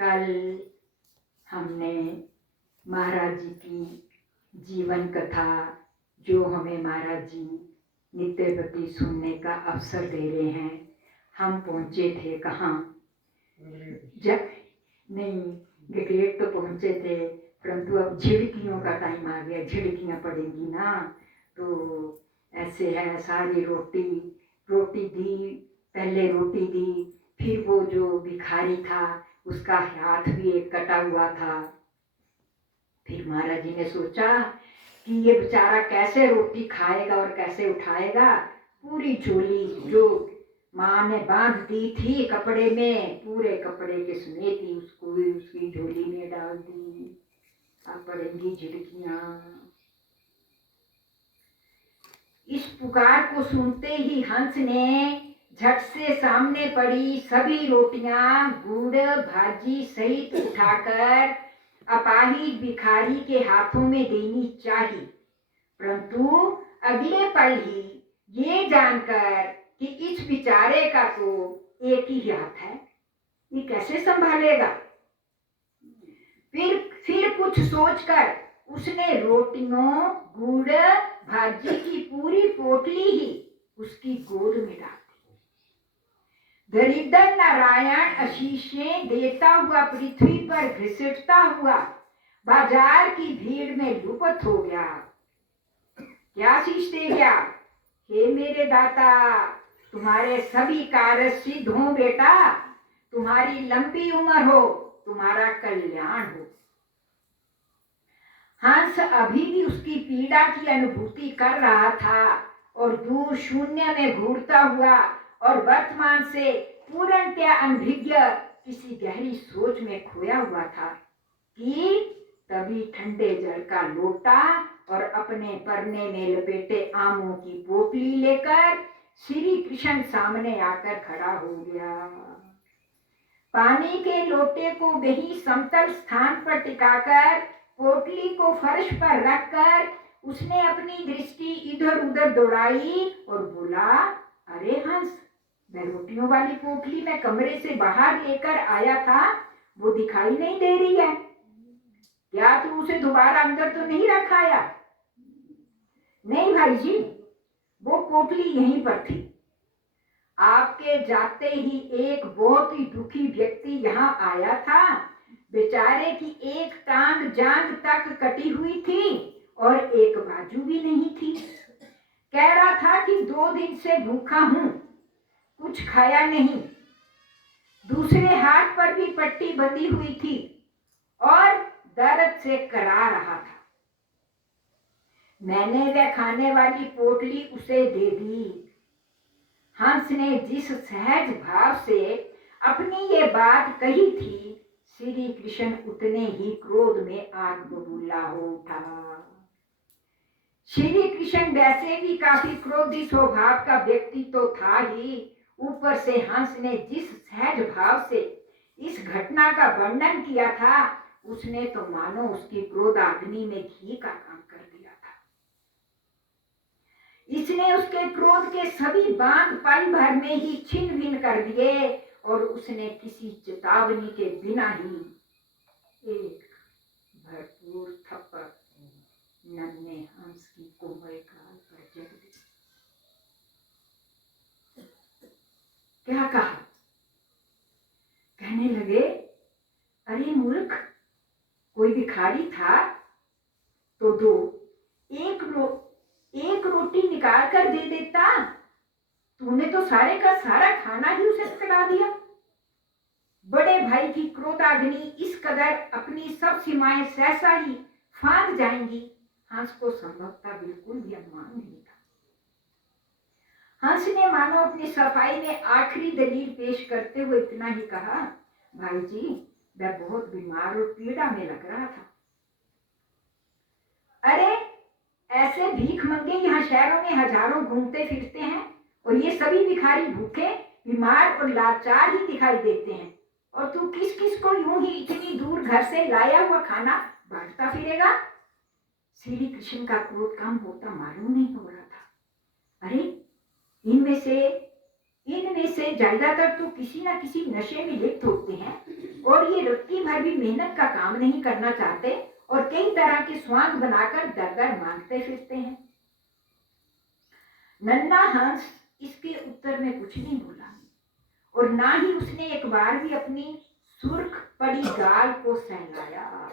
कल हमने महाराज जी की जीवन कथा, जो हमें महाराज जी नित्यवती सुनने का अवसर दे रहे हैं, हम पहुंचे थे कहाँ? जब नहीं, ग्रेट तो पहुंचे थे, परंतु अब झिड़कियों का टाइम आ गया, झिड़कियां पड़ेंगी ना। तो ऐसे है, सारी रोटी दी, पहले रोटी दी, फिर वो जो भिखारी था उसका हाथ भी एक कटा हुआ था। फिर महाराज जी ने सोचा कि ये बेचारा कैसे रोटी खाएगा और कैसे उठाएगा। पूरी झोली जो माँ ने बांध दी थी कपड़े में, पूरे कपड़े के समेत ही उसको उसकी झोली में डाल दी। अब पड़ेंगी झिड़कियां। इस पुकार को सुनते ही हंस ने झट से सामने पड़ी सभी रोटियां गुड़ भाजी सहित उठाकर अपाहिज भिखारी के हाथों में देनी चाहिए, परंतु अगले पल ही ये जानकर कि इस बेचारे का तो एक ही हाथ है, ये कैसे संभालेगा। फिर कुछ सोचकर उसने रोटियों गुड़ भाजी की पूरी पोटली ही उसकी गोद में डाल दी। दरिद्र नारायण आशीषें देता हुआ पृथ्वी पर घसीटता हुआ बाजार की भीड़ में लुप्त हो गया। क्या आशीष दे गया? हे मेरे दाता, तुम्हारे सभी कार्य सिद्ध हो बेटा, तुम्हारी लंबी उम्र हो, तुम्हारा कल्याण हो। हंस अभी भी उसकी पीड़ा की अनुभूति कर रहा था और दूर शून्य में घूरता हुआ और वर्तमान से पूर्णतया अनभिज्ञ किसी गहरी सोच में खोया हुआ था कि तभी ठंडे जल का लोटा और अपने परने में लपेटे आमों की पोटली लेकर श्री कृष्ण सामने आकर खड़ा हो गया। पानी के लोटे को वही समतल स्थान पर टिकाकर पोटली को फर्श पर रखकर उसने अपनी दृष्टि इधर उधर दौड़ाई और बोला, अरे हंस, मैं रोटियों वाली पोटली में कमरे से बाहर लेकर आया था, वो दिखाई नहीं दे रही है। क्या तू उसे दोबारा अंदर तो नहीं रखाया? नहीं भाई जी, वो पोटली यहीं पर थी। आपके जाते ही एक बहुत ही दुखी व्यक्ति यहाँ आया था। बेचारे की एक टांग जांग तक कटी हुई थी और एक बाजू भी नहीं थी। कह रहा था कि 2 दिन से भूखा हूं, कुछ खाया नहीं। दूसरे हाथ पर भी पट्टी बंधी हुई थी और दर्द से करा रहा था। मैंने वह खाने वाली पोटली उसे दे दी। हंस ने जिस सहज भाव से अपनी ये बात कही थी, श्री कृष्ण उतने ही क्रोध में आग बबूला हो उठा। श्री कृष्ण वैसे भी काफी क्रोधी स्वभाव का व्यक्ति तो था ही, ऊपर से हंस ने जिस सहज भाव से इस घटना का वर्णन किया था, उसने तो मानो उसकी क्रोधाग्नि में घी का काम कर दिया था। इसने उसके क्रोध के सभी बांध पल भर में ही छिन्न भिन्न कर दिए और उसने किसी चेतावनी के बिना ही एक भरपूर थप्पड़ नन्हे हंस की कोमल गाल पर जड़ दी। क्या कहा? कहने लगे, अरे मूर्ख, कोई भिखारी था तो दो, एक रोटी निकाल कर दे देता। तूने तो सारे का सारा खाना ही उसे खिला दिया। बड़े भाई की क्रोधाग्नि इस कदर अपनी सब सीमाएं सहसा ही फांद जाएंगी, हंस को संभवतः बिल्कुल भी अनुमान नहीं था। हंस ने मानो अपनी सफाई में आखिरी दलील पेश करते हुए इतना ही कहा, भाई जी, वह बहुत बीमार और पीड़ा में लग रहा था। अरे, ऐसे भीख मंगे यहाँ शहरों में हजारों घूमते फिरते हैं और ये सभी भिखारी भूखे, बीमार और लाचार ही दिखाई देते हैं, और तू किस किस को यूं ही इतनी दूर घर से लाया हुआ खाना बांटता फिरेगा। श्री कृष्ण का क्रोध कम होता मालूम नहीं हो रहा था। अरे, इनमें से ज्यादातर तो किसी न किसी नशे में लिप्त होते हैं और ये रत्ती भर भी मेहनत का काम नहीं करना चाहते और कई तरह के स्वांग बनाकर दर दर मांगते फिरते हैं। नन्हा हंस इसके उत्तर में कुछ नहीं बोला और ना ही उसने एक बार भी अपनी सुर्ख पड़ी गाल को सहलाया।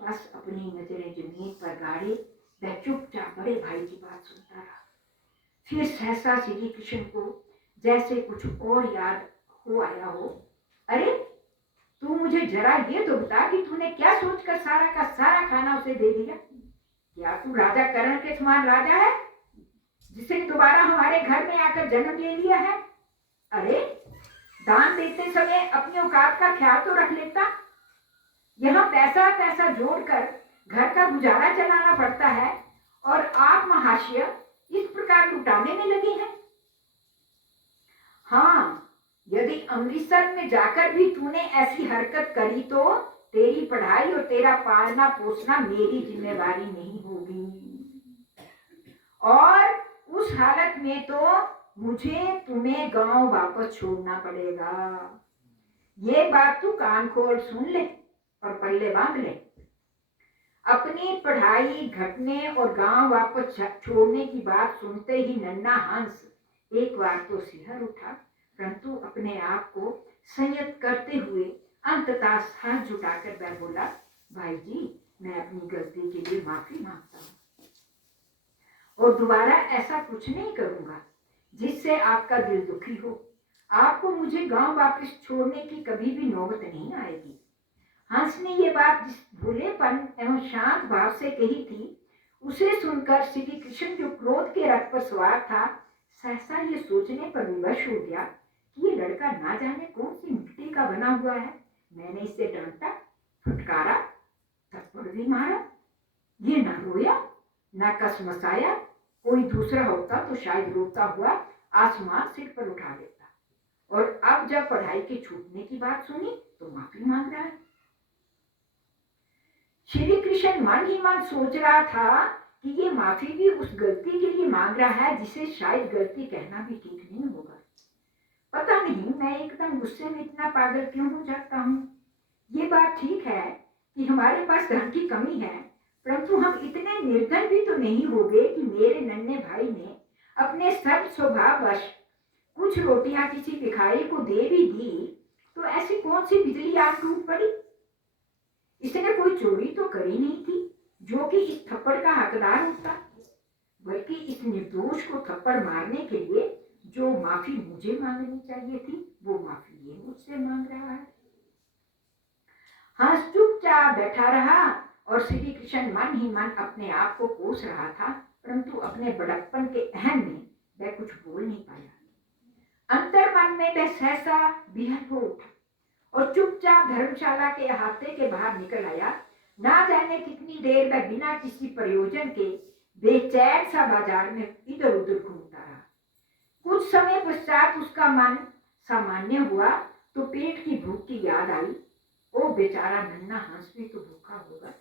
बस अपनी नजरें जमीन पर गाड़ी वह चुपचाप बड़े भाई की बात सुनता रहा। फिर सहसा श्री कृष्ण को जैसे कुछ और याद हो आया हो। अरे तू मुझे जरा ये तो बता कि तूने क्या सोचकर सारा का सारा खाना उसे दे दिया? क्या तू राजा कर्ण के समान राजा है जिसने दोबारा हमारे घर में आकर जन्म ले लिया है? अरे दान देते समय अपनी औकात का ख्याल तो रख लेता। यहाँ पैसा पैसा जोड़कर घर का गुजारा चलाना पड़ता है और आप महाशय इस प्रकार लुटाने में लगे हैं। हाँ, यदि अमृतसर में जाकर भी तूने ऐसी हरकत करी तो तेरी पढ़ाई और तेरा पालना पोसना मेरी जिम्मेवारी नहीं होगी और उस हालत में तो मुझे तुम्हें गांव वापस छोड़ना पड़ेगा। ये बात तू कान खोल सुन ले और पल्ले बांध ले। अपनी पढ़ाई घटने और गांव वापस छोड़ने की बात सुनते ही नन्हा हंस एक बार तो सिहर उठा, परंतु अपने आप को संयत करते हुए अंततः हाथ जुटाकर वह बोला, भाई जी मैं अपनी गलती के लिए माफी मांगता हूँ और दोबारा ऐसा कुछ नहीं करूंगा जिससे आपका दिल दुखी हो। आपको मुझे गांव वापस छोड़ने की कभी भी नौबत नहीं आएगी। हंस ने ये बात जिस भूलेपन एवं शांत भाव से कही थी, उसे सुनकर श्री कृष्ण जो क्रोध के रथ पर सवार था सहसा ये सोचने पर विवश हो गया कि ये लड़का ना जाने कौन सी मिट्टी का बना हुआ है। मैंने इसे डांटा, फटकारा, थप्पड़ भी मारा, ये ना रोया ना कसमसाया। कोई दूसरा होता तो शायद रोता हुआ आसमान सिर पर उठा लेता और अब जब पढ़ाई के छूटने की बात सुनी तो माफी मांग रहा है। श्री कृष्ण मन ही मन सोच रहा था कि ये माफी भी उस गलती के लिए मांग रहा है जिसे शायद गलती कहना भी ठीक नहीं होगा। पता नहीं मैं एकदम गुस्से में इतना पागल क्यों हो जाता हूँ। ये बात ठीक है कि हमारे पास धन की कमी है, परंतु हम इतने निर्धन भी तो नहीं हो गए कि मेरे नन्हे भाई ने अपने सब स्वभाववश कुछ रोटियां किसी भिखारी को दे भी दी तो ऐसी कौन सी बिजली आग टूट पड़ी। इसने कोई चोरी तो करी नहीं थी जो कि इस थप्पड़ का हकदार होता, बल्कि इस निर्दोष को थप्पड़ मारने के लिए जो माफी मुझे मांगनी चाहिए थी वो माफी ये मुझसे मांग रहा है। हंस चुपचाप बैठा रहा और श्री कृष्ण मन ही मन अपने आप को कोस रहा था, परंतु अपने बड़प्पन के अहम में वह कुछ बोल नहीं पाया। अंतर मन में वह सहसा बिहर हो उठा और चुपचाप धर्मशाला के अहाते के बाहर निकल आया। ना जाने कितनी देर वह बिना किसी प्रयोजन के बेचैन सा बाजार में इधर उधर घूमता रहा। कुछ समय पश्चात उसका मन सामान्य हुआ तो पेट की भूख की याद आई। ओ बेचारा नन्हा हंस भी तो भूखा होगा।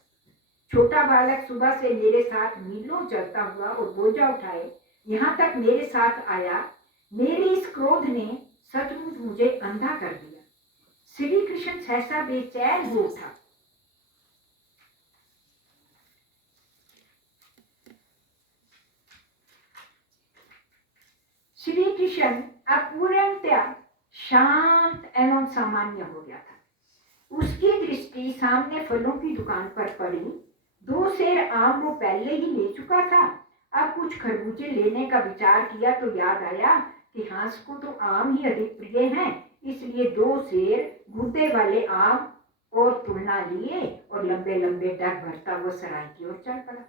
छोटा बालक सुबह से मेरे साथ मीलों चलता हुआ और बोझा उठाए यहाँ तक मेरे साथ आया। मेरे इस क्रोध ने सचमुच मुझे अंधा कर दिया। श्री कृष्ण सहसा बेचैन हो उठा। श्री कृष्ण अब पूर्णतः शांत एवं सामान्य हो गया था। उसकी दृष्टि सामने फलों की दुकान पर पड़ी। 2 सेर आम वो पहले ही ले चुका था। अब कुछ खरबूजे लेने का विचार किया तो याद आया कि हंस को तो आम ही अधिक प्रिय हैं, इसलिए 2 सेर गुद्दे वाले आम और तुलना लिए और लंबे लंबे डग भरता हुआ सराय की ओर चल पड़ा।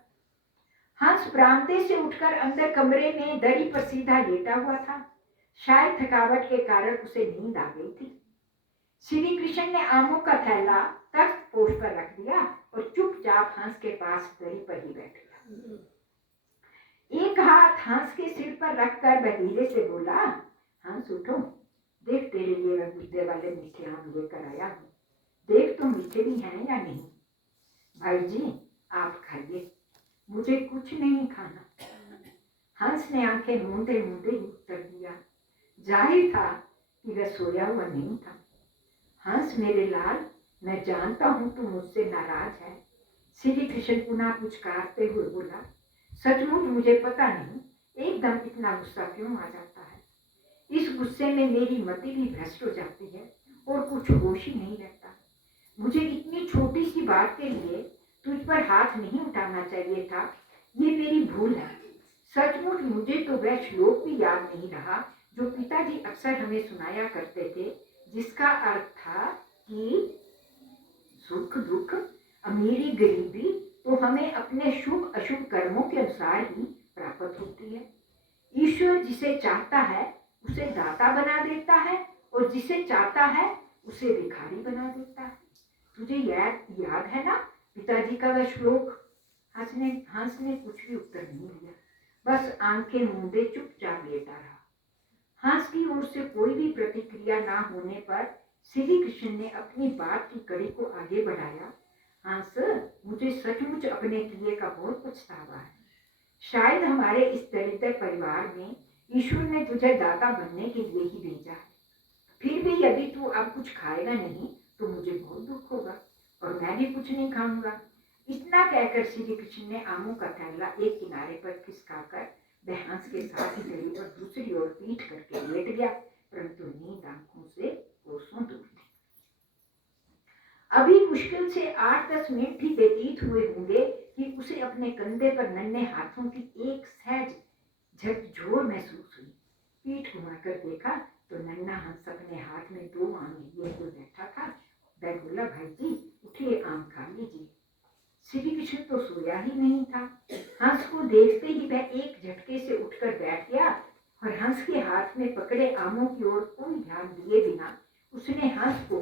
हंस बरामदे से उठकर अंदर कमरे में दरी पर सीधा लेटा हुआ था। शायद थकावट के कारण उसे नींद आ गई थी। श्री कृष्ण ने आमों का थैला तख्त पोष पर रख दिया और चुपचाप हंस के पास दरी पर ही बैठ गया। एक हाथ हंस के सिर पर रखकर वह धीरे से बोला, हंस उठो, देख तेरे लिए मैं गुद्दे वाले मीठे आम लेकर आया हूँ। देख तो मीठे भी हैं या नहीं। भाई जी आप खाइए, मुझे कुछ नहीं खाना। हंस ने आंखें मूंदे मूंदे ही उत्तर दिया। जाहिर था कि वह सोया हुआ नहीं था। हंस मेरे लाल, मैं जानता हूं तू मुझसे नाराज है। श्री कृष्ण पुनः पुचकारते हुए बोला, सचमुच मुझे पता नहीं एकदम इतना गुस्सा क्यों आ जाता है। इस गुस्से में मेरी मति भी भ्रष्ट हो जाती है और कुछ होश ही नहीं रहता। मुझे इतनी छोटी सी बात के लिए तुझ पर हाथ नहीं उठाना चाहिए था, ये मेरी भूल है। सचमुच मुझे तो वह श्लोक भी याद नहीं रहा जो पिताजी अक्सर हमें सुनाया करते थे, जिसका अर्थ था कि सुख दुख, अमीरी गरीबी तो हमें अपने शुभ अशुभ कर्मों के अनुसार ही प्राप्त होती है। ईश्वर जिसे चाहता है उसे दाता बना देता है और जिसे चाहता है उसे भिखारी बना देता है। तुझे याद है ना पिताजी का वह श्लोक? हंस ने कुछ भी उत्तर नहीं दिया, बस आंखें मूंदे चुपचाप लेटा रहा। हंस की ओर से कोई भी प्रतिक्रिया ना होने पर श्री कृष्ण ने अपनी बात की कड़ी को आगे बढ़ाया। हंस, मुझे सचमुच अपने किए का बहुत पछतावा है। शायद हमारे इस दरिद्र परिवार में ईश्वर ने तुझे दाता बनने के लिए ही भेजा है। फिर भी यदि तू अब कुछ खाएगा नहीं तो मुझे बहुत दुख होगा और मैं भी कुछ नहीं खाऊंगा। इतना कहकर श्री कृष्ण ने आमों का थैला एक किनारे पर खिसकाकर वह हंस के साथ ही गई और दूसरी ओर पीठ करके लेट गया, परंतु नींद आंखों से कोसों दूर थी। अभी मुश्किल से 8-10 मिनट ही व्यतीत हुए होंगे कि उसे अपने कंधे पर नन्हे हाथों की एक सहज झकझोर महसूस हुई। पीठ घुमाकर देखा तो नन्हा हंस अपने हाथ में 2 आम लिए हुए बैठा था। वह बोला, भाई जी उठिए, आम खा लीजिए। श्री कृष्ण तो सोया ही नहीं था। हंस को देखते ही वह एक झटके से उठकर बैठ गया और हंस के हाथ में पकड़े आमों की ओर कोई ध्यान दिए बिना उसने हंस को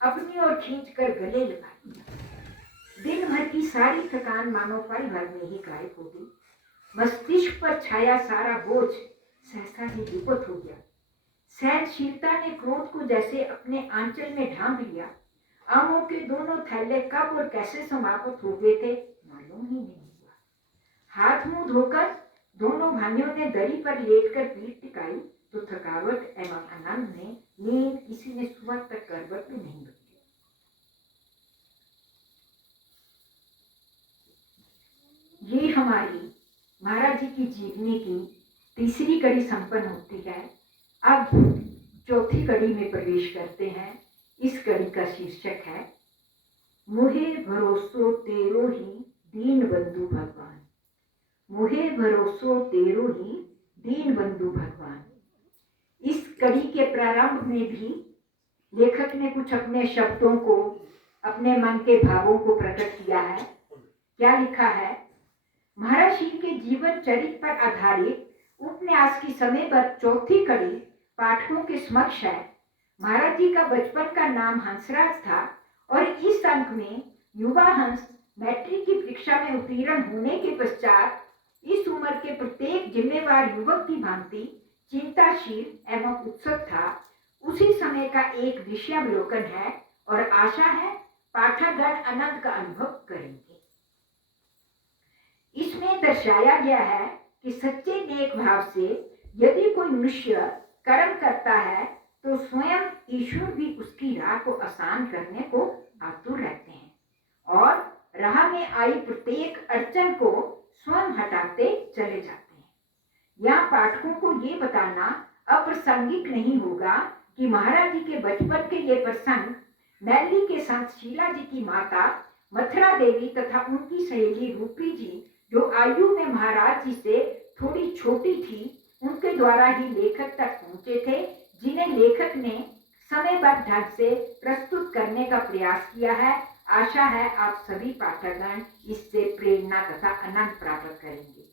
अपनी ओर खींचकर गले लगा लिया। दिन भर की सारी थकान मानो पल भर में ही गायब हो गई। मस्तिष्क पर छाया सारा बोझ सहसा ही विपत हो गया। सहनशीलता ने क्रोध को जैसे अपने आंचल में ढांप लिया। आमों के दोनों थैले कब और कैसे समाप्त हो गए थे मालूम ही नहीं हुआ। हाथ मुंह धोकर दोनों भाइयों ने दरी पर लेटकर पीठ टिकाई तो थकावट एवं आनंद में नींद किसी ने सुबह तक करवट भी नहीं बदली। ये हमारी महाराज जी की जीवनी की तीसरी कड़ी संपन्न होती है। अब चौथी कड़ी में प्रवेश करते हैं। इस कड़ी का शीर्षक है मोहे भरोसो तेरो ही दीन बंधु भगवान। मोहे भरोसो तेरो ही दीन बंधु भगवान। इस कड़ी के प्रारंभ में भी लेखक ने कुछ अपने शब्दों को, अपने मन के भावों को प्रकट किया है। क्या लिखा है? महाराज श्री के जीवन चरित्र पर आधारित उपन्यास की समयबद्ध चौथी कड़ी पाठकों के समक्ष है। महाराज जी का बचपन का नाम हंसराज था और इस अंक में युवा हंस मैट्रिक की परीक्षा में उत्तीर्ण होने के पश्चात इस उम्र के प्रत्येक जिम्मेवार युवक की भांति चिंताशील एवं उत्सुक था। उसी समय का एक दृश्यावलोकन है और आशा है पाठकगण आनंद का अनुभव करेंगे। इसमें दर्शाया गया है कि सच्चे नेक भाव से यदि कोई मनुष्य कर्म करता है तो स्वयं ईश्वर भी उसकी राह को आसान करने को आतुर रहते हैं और राह में आई प्रत्येक अड़चन को स्वयं हटाते चले जाते हैं। यहाँ पाठकों को ये बताना अप्रासंगिक नहीं होगा कि महाराज जी के बचपन के ये प्रसंग नैली के संत शीला जी की माता मथुरा देवी तथा उनकी सहेली रूपी जी, जो आयु में महाराज जी से थोड़ी छोटी थी, उनके द्वारा ही लेखक तक पहुंचे थे, जिन्हें लेखक ने समयबद्ध ढंग से प्रस्तुत करने का प्रयास किया है। आशा है आप सभी पाठकगण इससे प्रेरणा तथा आनंद प्राप्त करेंगे।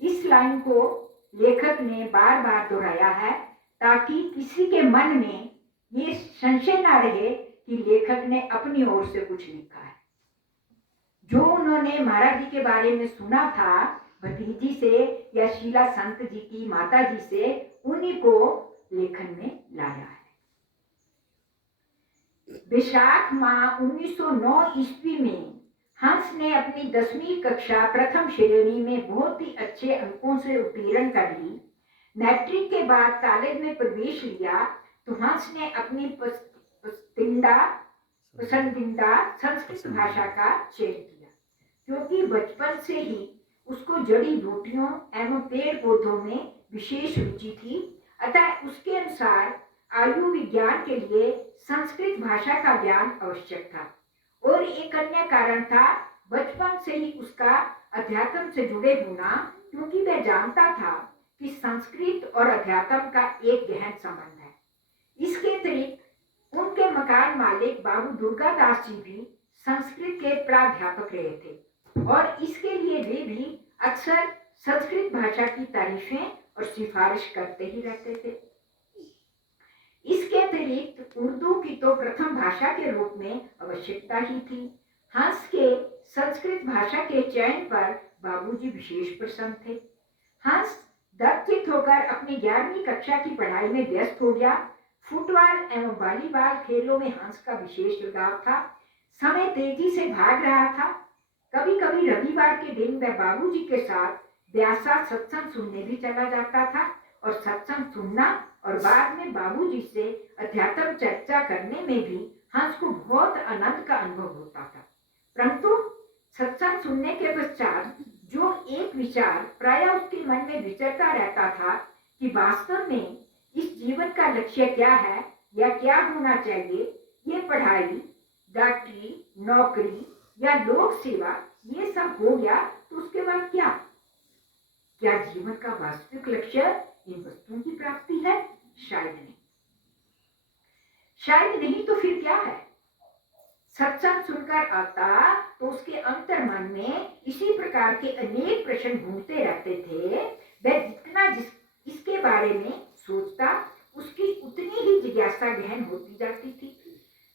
इस लाइन को लेखक ने बार बार दोहराया है ताकि किसी के मन में ये संशय ना रहे कि लेखक ने अपनी ओर से कुछ लिखा है। जो उन्होंने महाराज जी के बारे में सुना था भतीजी से या शीला संत जी की माता जी से, उन्हीं को लेखन में लाया है। वैशाख माह 1909 ईस्वी में हंस ने अपनी 10वीं कक्षा प्रथम श्रेणी में बहुत ही अच्छे अंकों से उत्तीर्ण कर ली। मैट्रिक के बाद कॉलेज में प्रवेश लिया तो हंस ने अपनी पसंदीदा संस्कृत भाषा का चयन किया, क्योंकि बचपन से ही उसको जड़ी बूटियों एवं पेड़ पौधों में विशेष रुचि थी। अतः उसके अनुसार आयु विज्ञान के लिए संस्कृत भाषा का ज्ञान आवश्यक था। और एक अन्य कारण था बचपन से ही उसका अध्यात्म से जुड़े होना, क्योंकि वह जानता था कि संस्कृत और अध्यात्म का एक गहन संबंध है। इसके अतिरिक्त उनके मकान मालिक बाबू दुर्गादास जी भी संस्कृत के प्राध्यापक रहे थे और इसके लिए वे भी अक्सर संस्कृत भाषा की तारीफें और सिफारिश करते ही रहते थे। इसके अतिरिक्त उर्दू की तो प्रथम भाषा के रूप में आवश्यकता ही थी। हंस के संस्कृत भाषा के चयन पर बाबूजी विशेष प्रसन्न थे। हंस दत्तचित्त होकर अपनी 11वीं कक्षा की पढ़ाई में व्यस्त हो गया। फुटबॉल एवं वॉलीबॉल खेलों में हंस का विशेष लगाव था। समय तेजी से भाग रहा था। कभी कभी रविवार के दिन वह बाबूजी के साथ व्यासा सत्संग सुनने भी चला जाता था और सत्संग सुनना और बाद में बाबूजी से अध्यात्म चर्चा करने में भी हंस को बहुत आनंद का अनुभव होता था। परंतु सत्संग सुनने के पश्चात जो एक विचार प्रायः उसके मन में विचरता रहता था कि वास्तव में इस जीवन का लक्ष्य क्या है या क्या होना चाहिए। ये पढ़ाई, डॉक्टरी, नौकरी या लोक सेवा ये सब हो गया तो उसके बाद क्या? क्या जीवन का वास्तविक लक्ष्य इन वस्तुओं की प्राप्ति है? शायद नहीं। शायद नहीं तो फिर क्या है? सत्संग सुनकर आता तो उसके अंतर मन में इसी प्रकार के अनेक प्रश्न घूमते रहते थे। वह जितना इसके बारे में सोचता उसकी उतनी ही जिज्ञासा गहन होती जाती थी।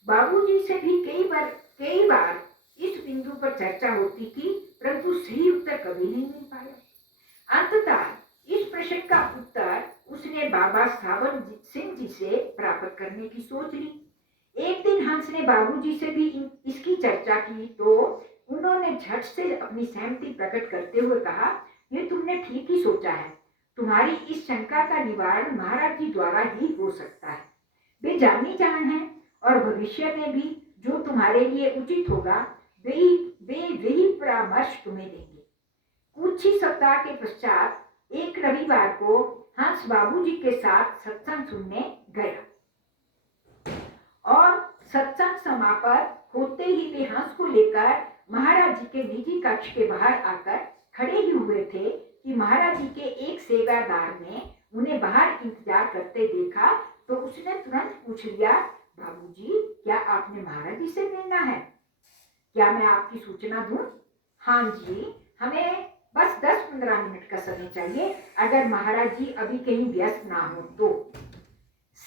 बाबूजी से भी कई बार इस बिंदु पर चर्चा होती थी, परंतु सही उत्तर कभी नहीं मिल पाया। अंततः इस प्रश्न का उत्तर उसने बाबा सावन सिंह जी से प्राप्त करने की सोच ली। एक दिन हंस ने बाबूजी से भी इसकी चर्चा की तो उन्होंने झट से अपनी सहमति प्रकट करते हुए कहा, ये तुमने ठीक ही सोचा है। तुम्हारी इस शंका का निवारण महाराज जी द्वारा ही हो सकता है। वे जानी जान हैं और भविष्य में भी जो तुम्हारे लिए उचित होगा वही परामर्श तुम्हें देंगे। कुछ ही सप्ताह के पश्चात एक रविवार को हंस बाबूजी के साथ सत्संग सुनने गया और सत्संग समापन होते ही वे हंस को लेकर महाराज जी के निजी कक्ष के बाहर आकर खड़े ही हुए थे कि महाराज जी के एक सेवादार ने उन्हें बाहर इंतजार करते देखा तो उसने तुरंत पूछ लिया, बाबूजी क्या आपने महाराज जी से मिलना है? क्या मैं आपकी सूचना दूं? हाँ जी, हमें बस 10-15 मिनट का समय चाहिए, अगर महाराज जी अभी कहीं व्यस्त ना हो तो।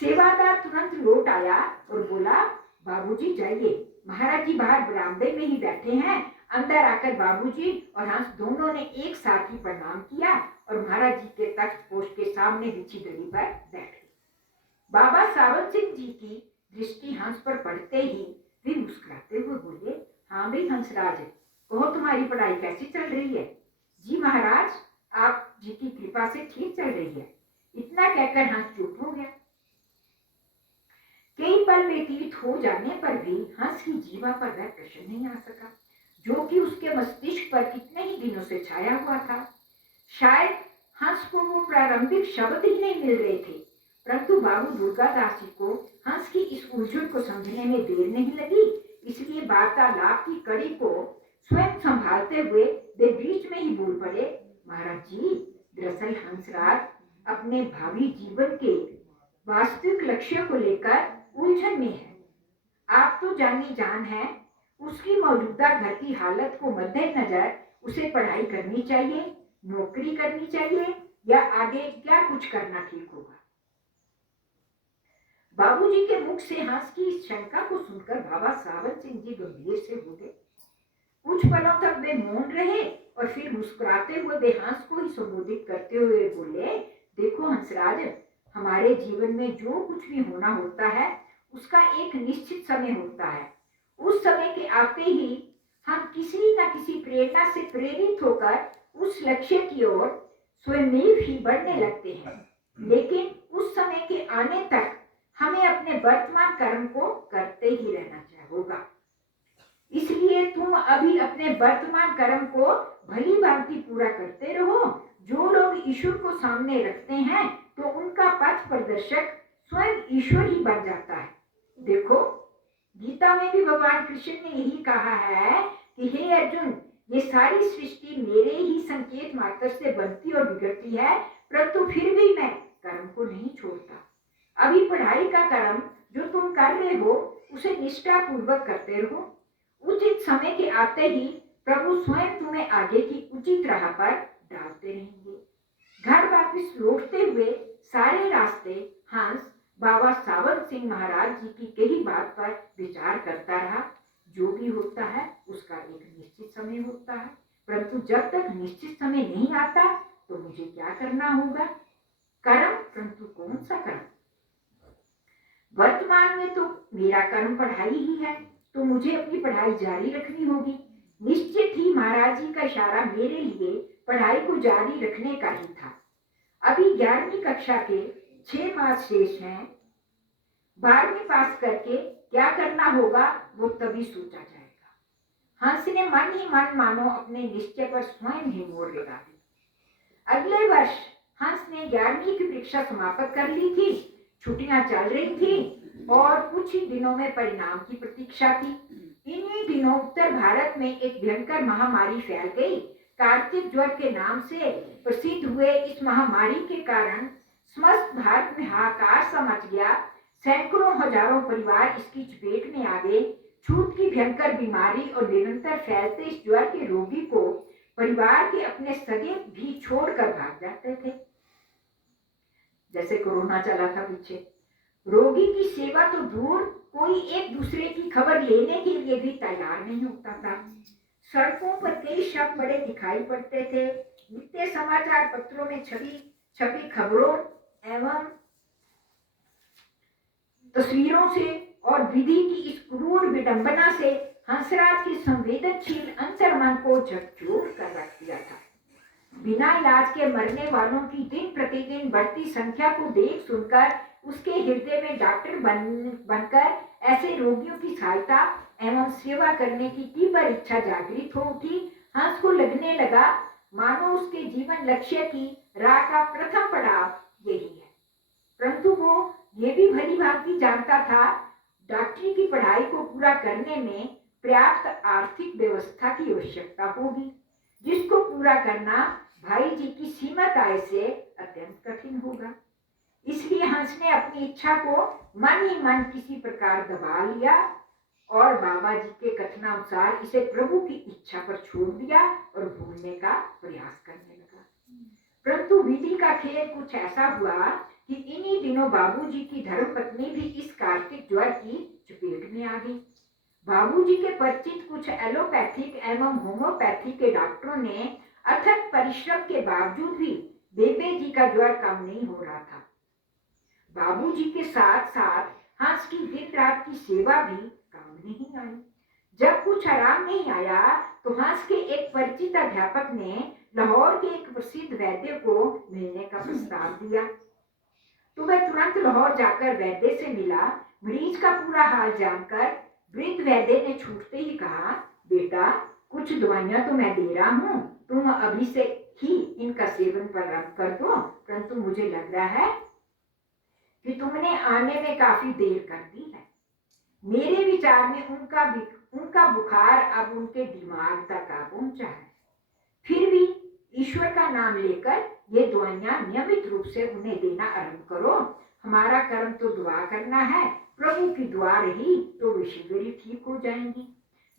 सेवादार तुरंत लौट आया और बोला, बाबूजी जाइए, महाराज जी बाहर बरामदे में ही बैठे हैं। अंदर आकर बाबूजी और हंस दोनों ने एक साथ ही प्रणाम किया और महाराज जी के तख्त पोष के सामने बिछी दरी पर बैठ गए। बाबा सावन सिंह जी की दृष्टि हंस पर पड़ते ही वे मुस्कुराते हुए बोले, हाँ भाई हंसराज, कहो तुम्हारी पढ़ाई कैसी चल रही है? जी महाराज, आप जी की कृपा से ठीक चल रही है। इतना कहकर हंस चुप हो गया। कई पल व्यतीत हो जाने पर भी हंस की जीवा पर वह प्रश्न नहीं आ सका जो कि उसके मस्तिष्क पर कितने ही दिनों से छाया हुआ था। शायद हंस को वो प्रारंभिक शब्द ही नहीं मिल रहे थे, परंतु बाबू दुर्गादास जी को हंस की इस उलझन को समझने में देर नहीं लगी। इसलिए वार्तालाप की कड़ी को स्वयं संभालते हुए वे बीच में ही बोल पड़े, महाराज जी, दरअसल हंसराज अपने भावी जीवन के वास्तविक लक्ष्य को लेकर उलझन में है। आप तो जानी जान है, उसकी मौजूदा घर की हालत को मद्देनजर उसे पढ़ाई करनी चाहिए, नौकरी करनी चाहिए या आगे क्या कुछ करना ठीक होगा। बाबूजी के मुख से हंस की इस शंका को सुनकर बाबा सावन सिंह जी गंभीर से हो गए। कुछ पलों तक वे मौन रहे और फिर मुस्कुराते हुए वे हंस को ही संबोधित करते हुए बोले, देखो हंसराज, हमारे जीवन में जो कुछ भी होना होता है उसका एक निश्चित समय होता है। उस समय के आते ही हम किसी न किसी प्रेरणा से प्रेरित होकर उस लक्ष्य की ओर स्वयं ही बढ़ने लगते हैं, लेकिन उस समय के आने तक हमें अपने वर्तमान कर्म को करते ही रहना होगा। इसलिए तुम अभी अपने वर्तमान कर्म को भली भांति पूरा करते रहो। जो लोग ईश्वर को सामने रखते हैं तो उनका पथ प्रदर्शक स्वयं ईश्वर ही बन जाता है। देखो, गीता में भी भगवान कृष्ण ने यही कहा है कि हे अर्जुन, ये सारी सृष्टि मेरे ही संकेत मात्र से बनती और बिगड़ती है, परंतु फिर भी मैं कर्म को नहीं छोड़ता। अभी पढ़ाई का कर्म जो तुम कर रहे हो उसे निष्ठा पूर्वक करते रहो। उचित समय के आते ही प्रभु स्वयं तुम्हें आगे की उचित राह पर डालते रहेंगे। घर वापस लौटते हुए सारे रास्ते हंस बाबा सावंत सिंह महाराज जी की कही बात पर विचार करता रहा। जो भी होता है उसका एक निश्चित समय होता है, परंतु जब तक निश्चित समय नहीं आता तो मुझे क्या करना होगा? कर्म, परंतु कौन सा कर्म? वर्तमान में तो मेरा कर्म पढ़ाई ही है, तो मुझे अपनी पढ़ाई जारी रखनी होगी। निश्चित ही महाराज जी का इशारा मेरे लिए पढ़ाई को जारी रखने का ही था। अभी 11वीं कक्षा के 6 मास शेष हैं। 12वीं पास करके क्या करना होगा वो तभी सोचा जाएगा। हंस ने मन ही मन मानो अपने निश्चय पर स्वयं ही मोड़ लगा दी। अगले वर्ष हंस ने 11वीं की परीक्षा समाप्त कर ली थी। छुट्टियां चल रही थी और कुछ ही दिनों में परिणाम की प्रतीक्षा थी। इन्हीं दिनों उत्तर भारत में एक भयंकर महामारी फैल गई। कार्तिक ज्वर के नाम से प्रसिद्ध हुए इस महामारी के कारण समस्त भारत में हाहाकार सा मच गया। सैकड़ों हजारों परिवार इसकी चपेट में आ गए। छूत की भयंकर बीमारी और निरंतर फैलते इस ज्वर के रोगी को परिवार के अपने सगे भी छोड़कर भाग जाते थे। जैसे कोरोना चला था पीछे, रोगी की सेवा तो दूर, कोई एक दूसरे की खबर लेने के लिए भी तैयार नहीं होता था। सड़कों पर कई शव पड़े दिखाई पड़ते थे। नित्य समाचार पत्रों में छपी खबरों एवं तस्वीरों से और विधि की इस क्रूर विडंबना से हंसराज के संवेदनशील अंतर्मन को झकझोर कर रख दिया था। बिना इलाज के मरने वालों की दिन प्रतिदिन बढ़ती संख्या को देख सुनकर उसके हृदय में डॉक्टर बनकर ऐसे रोगियों की सहायता एवं सेवा करने की तीव्र इच्छा जागृत हो उठी। हंस को लगने लगा मानो उसके जीवन लक्ष्य की राह का प्रथम पड़ाव यही है। परंतु वो ये भी भली भांति जानता था डॉक्टरी की पढ़ाई को पूरा करने में पर्याप्त आर्थिक व्यवस्था की आवश्यकता होगी, जिसको पूरा करना भाई जी की सीमित आय से अत्यंत कठिन होगा। इसलिए हंस ने अपनी इच्छा को मन ही मन किसी प्रकार दबा लिया और बाबा जी के कथनानुसार इसे प्रभु की इच्छा पर छोड़ दिया और भूलने का प्रयास करने लगा। परंतु विधि का खेल कुछ ऐसा हुआ कि इन्हीं दिनों बाबूजी की धर्मपत्नी भी इस कार्तिक ज्वर की चपेट में आ गई। बाबूजी के परिचित कुछ एलोपैथिक एवं होम्योपैथी के डॉक्टरों ने अथक परिश्रम के बावजूद भी बेबे जी का ज्वर कम नहीं हो रहा था। बाबूजी के साथ साथ हंस की दिन रात की सेवा भी काम नहीं आई। जब कुछ आराम नहीं आया तो हंस के एक परिचित अध्यापक ने लाहौर के एक प्रसिद्ध वैद्य को मिलने का प्रस्ताव दिया। तो वह तुरंत लाहौर जाकर वैद्य से मिला। मरीज का पूरा हाल जानकर वृद्ध वैद्य ने छूटते ही कहा, बेटा कुछ दवाइयां तो मैं दे रहा हूँ, तुम अभी से ही इनका सेवन प्रारंभ कर दो, परंतु मुझे लग रहा है कि तुमने आने में काफी देर कर दी है। मेरे विचार में उनका बुखार अब उनके दिमाग तक आ पहुंचा है। फिर भी ईश्वर का नाम लेकर ये दवाइयां नियमित रूप से उन्हें देना आरंभ करो। हमारा कर्म तो दुआ करना है, प्रभु की दुआ रही तो वे शीघ्र ही ठीक हो जाएंगी।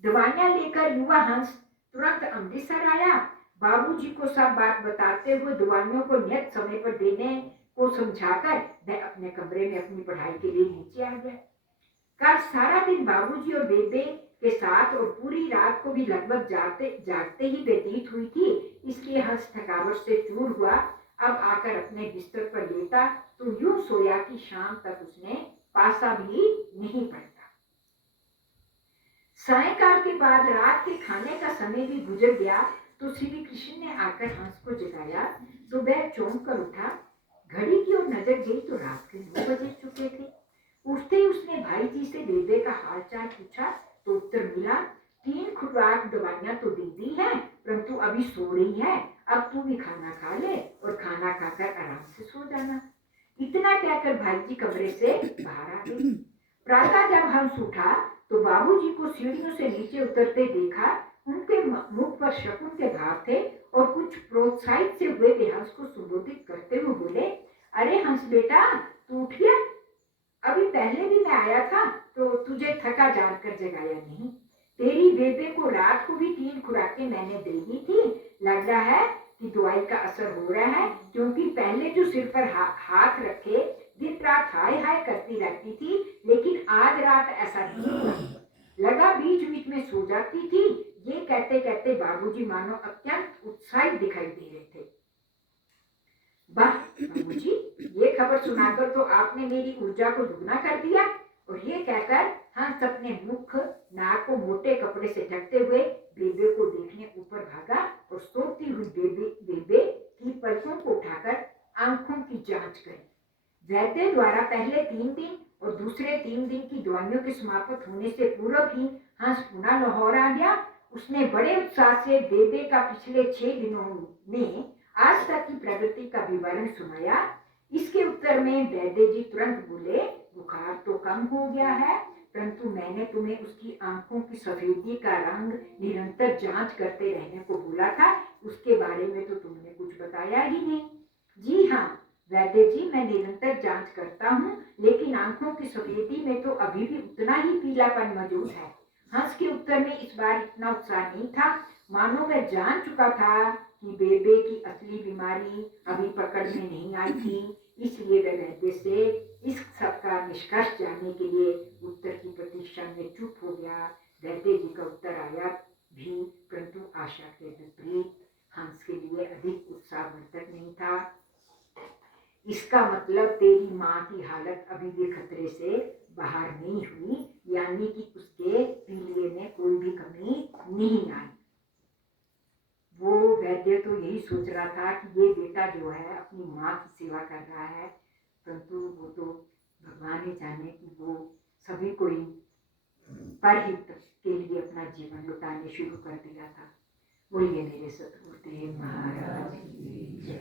दवाइयां लेकर युवा हंस तुरंत अमृतसर आया। बाबूजी को सब बात बताते हुए दवाइयों को नियत समय पर देने को समझाकर वह अपने कमरे में अपनी पढ़ाई के लिए नीचे आ गया। कल सारा दिन बाबूजी और बेबे के साथ और पूरी रात को भी लगभग जागते ही व्यतीत हुई थी। इसलिए हंस थकावट से चूर हुआ। अब आकर अपने बिस्तर पर लेटा तो यूं सोया कि शाम तक उसने पासा भी नहीं पड़ता। सायंकाल के बाद रात के खाने का समय भी गुजर गया तो श्री कृष्ण ने आकर हंस को जगाया तो वह चौंक कर उठा। घड़ी की ओर नजर गई तो रात के 9 बजे चुके थे। उठते ही उसने भाई जी से बेबे का हालचाल पूछा तो उत्तर मिला, 3 खुराक दवाइयां तो दे दी है, परंतु अभी सो रही है। अब तू भी खाना खा ले और खाना खाकर आराम से सो जाना। इतना कहकर भाई जी कमरे से बाहर आ गए। प्रातः जब हंस उठा तो बाबूजी को सीढ़ियों से नीचे उतरते देखा। उनके मुख पर शकुन के भाव थे और कुछ प्रोत्साहित से हुए वे हंस को संबोधित करते हुए बोले, अरे हंस बेटा, तू उठ गया? अभी पहले भी मैं आया था तो तुझे थका जानकर जगाया नहीं। तेरी बेबे को रात को भी 3 खुराकें मैंने दे दी थी। लग रहा है कि दवाई का असर हो रहा है, क्योंकि पहले जो सिर पर हाथ रखे दिन रात हाय हाय करती रहती थी, लेकिन आज रात ऐसा नहीं हुआ। लगा बीच बीच में सो जाती थी। ये कहते कहते बाबूजी मानो अत्यंत उत्साहित दिखाई दे रहे थे। वाह बाबूजी, ये खबर सुनाकर तो आपने मेरी ऊर्जा को दुगना कर दिया। और ये कहकर हंस अपने मुख नाक को मोटे कपड़े से ढकते हुए बेबे को देखने ऊपर भागा और सोती हुई बेबे की पलकों को उठाकर आंखों की जांच करी। वैद्य द्वारा पहले 3 दिन और दूसरे 3 दिन की दवाइयों के समाप्त होने से पूर्व ही हंस पुनः लाहौर आ गया। उसने बड़े उत्साह से बेबे का पिछले 6 दिनों में आज तक की प्रगति का विवरण सुनाया। इसके उत्तर में वैद्य जी तुरंत बोले, बुखार तो कम हो गया है, परंतु मैंने तुम्हें उसकी आंखों की सफेदी का रंग निरंतर जांच करते रहने को बोला था। उसके बारे में तो तुमने कुछ बताया ही नहीं। जी हाँ वैद्य जी, मैं निरंतर जांच करता हूँ, लेकिन आंखों की सफेदी में तो अभी भी उतना ही पीलापन मौजूद है। हंस के उत्तर में इस बार इतना उत्साह नहीं था, मानो मैं जान चुका था कि बेबे की असली बीमारी अभी पकड़ में नहीं आई थी। इसलिए वह वैद्य से इस सब का निष्कर्ष जानने के लिए उत्तर की प्रतीक्षा में चुप हो गया। वैद्य जी का उत्तर आया भी, परंतु आशा के विपरीत हंस के लिए अधिक उत्साहवर्धक नहीं था। इसका मतलब तेरी माँ की हालत अभी भी खतरे से बाहर नहीं हुई, यानी कि उसके पीलिए में कोई भी कमी नहीं आई। वो वैद्य तो यही सोच रहा था कि ये बेटा जो है अपनी माँ की सेवा कर रहा है, परंतु वो तो भगवान ही जाने कि वो सभी को ही परहित के लिए अपना जीवन लुटाने शुरू कर दिया था। बोलिए मेरे सतगुरुदेव महाराज की जय।